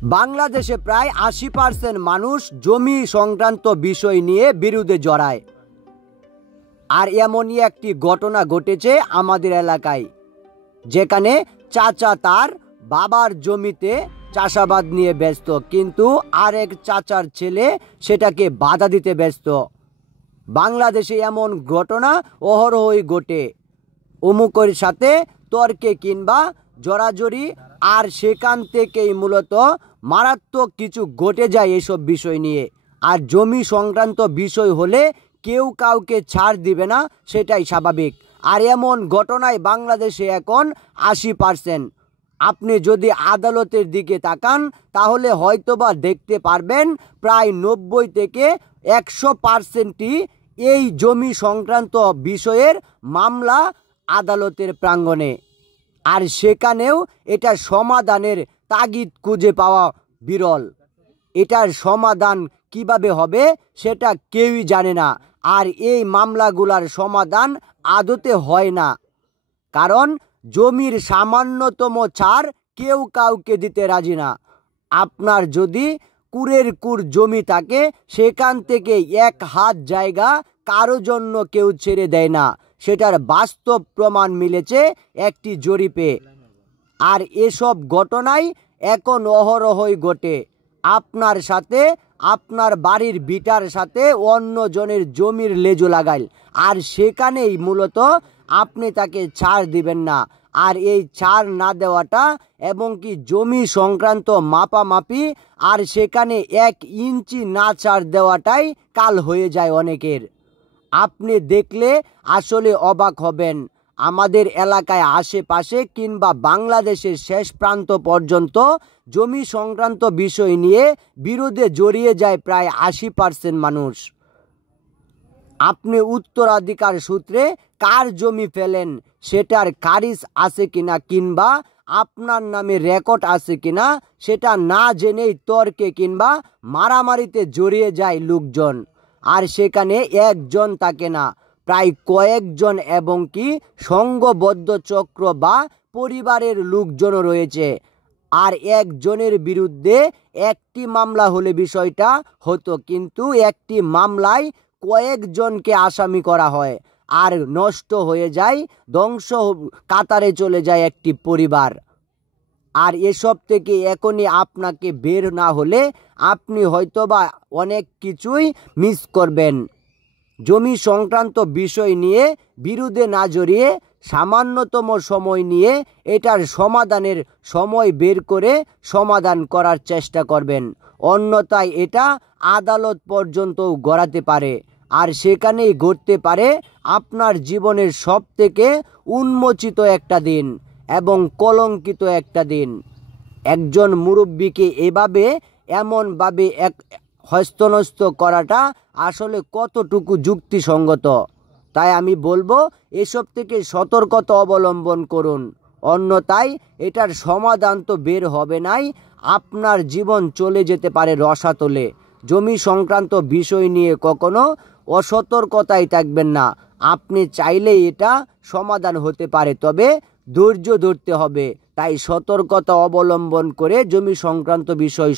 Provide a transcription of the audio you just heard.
বাংলাদেশে প্রায় ৮০% মানুষ জমি সংক্রান্ত বিষয় নিয়ে বিরোধে জড়ায়। আর এমনই একটি ঘটনা ঘটেছে আমাদের এলাকায়, যেখানে চাচা তার বাবার জমিতে চাষাবাদ নিয়ে ব্যস্ত, কিন্তু আরেক চাচার ছেলে সেটাকে বাধা দিতে ব্যস্ত। বাংলাদেশে এমন ঘটনা অহরহই ঘটে, অমুকের সাথে তর্কে কিংবা জড়াজড়ি, আর সেখান থেকেই মূলত মারাত্মক কিছু ঘটে যায় এসব বিষয় নিয়ে। আর জমি সংক্রান্ত বিষয় হলে কেউ কাউকে ছাড় দিবে না, সেটাই স্বাভাবিক। আর এমন ঘটনায় বাংলাদেশে এখন ৮০%। আপনি যদি আদালতের দিকে তাকান তাহলে হয়তোবা দেখতে পারবেন প্রায় ৯০ থেকে ১০০%ই এই জমি সংক্রান্ত বিষয়ের মামলা আদালতের প্রাঙ্গণে। আর সেখানেও এটা সমাধানের তাগিদ খুঁজে পাওয়া বিরল। এটার সমাধান কিভাবে হবে সেটা কেউই জানে না। আর এই মামলাগুলার সমাধান আদতে হয় না, কারণ জমির সামান্যতম ছাড় কেউ কাউকে দিতে রাজি না। আপনার যদি কুড়ের কুড় জমি থাকে, সেখান থেকে ১ হাত জায়গা কারো জন্য কেউ ছেড়ে দেয় না। সেটার বাস্তব প্রমাণ মিলেছে একটি জরিপে। আর এসব ঘটনাই এখন অহরহই ঘটে। আপনার সাথে, আপনার বাড়ির ভিটার সাথে অন্য জনের জমির লেজু লাগাইল, আর সেখানেই মূলত আপনি তাকে ছাড় দিবেন না। আর এই ছাড় না দেওয়াটা এবং কি জমি সংক্রান্ত মাপামাপি, আর সেখানে ১ ইঞ্চি না ছাড় দেওয়াটাই কাল হয়ে যায় অনেকের। আপনি দেখলে আসলে অবাক হবেন, আমাদের এলাকায় আশেপাশে কিংবা বাংলাদেশের শেষ প্রান্ত পর্যন্ত জমি সংক্রান্ত বিষয় নিয়ে বিরোধে জড়িয়ে যায় প্রায় ৮০% মানুষ। আপনি উত্তরাধিকার সূত্রে কার জমি ফেলেন সেটার খারিজ আছে কিনা, কিংবা আপনার নামে রেকর্ড আছে কিনা, সেটা না জেনেই তর্কে কিংবা মারামারিতে জড়িয়ে যায় লোকজন। আর সেখানে একজন থাকে না, প্রায় কয়েকজন, এবং কি সংঘবদ্ধ চক্র বা পরিবারের লোকজনও রয়েছে। আর একজনের বিরুদ্ধে একটি মামলা হলে বিষয়টা হতো, কিন্তু একটি মামলায় কয়েকজনকে আসামি করা হয়, আর নষ্ট হয়ে যায়, ধ্বংস কাতারে চলে যায় একটি পরিবার। আর এসব থেকে এখনই আপনাকে বের না হলে আপনি হয়তোবা অনেক কিছুই মিস করবেন। জমি সংক্রান্ত বিষয় নিয়ে বিরোধে না জড়িয়ে সামান্যতম সময় নিয়ে এটার সমাধানের সময় বের করে সমাধান করার চেষ্টা করবেন। অন্যথায় এটা আদালত পর্যন্তও গড়াতে পারে, আর সেখানেই ঘটতে পারে আপনার জীবনের সবথেকে উন্মোচিত একটা দিন এবং কলঙ্কিত একটা দিন। একজন মুরব্বীকে এমনভাবে হস্তনস্ত করাটা আসলে কতটুকু যুক্তিসঙ্গত। তাই আমি বলবো এসব থেকে সতর্কতা অবলম্বন করুন, অন্যথায় এটার সমাধান তো বের হবে নাই, আপনার জীবন চলে যেতে পারে রসাতলে। জমি সংক্রান্ত বিষয় নিয়ে কখনো অসতর্কতায় থাকবেন না। আপনি চাইলে এটা সমাধান হতে পারে, তবে ধৈর্য ধরতে হবে। তাই সতর্কতা অবলম্বন করে জমি সংক্রান্ত বিষয়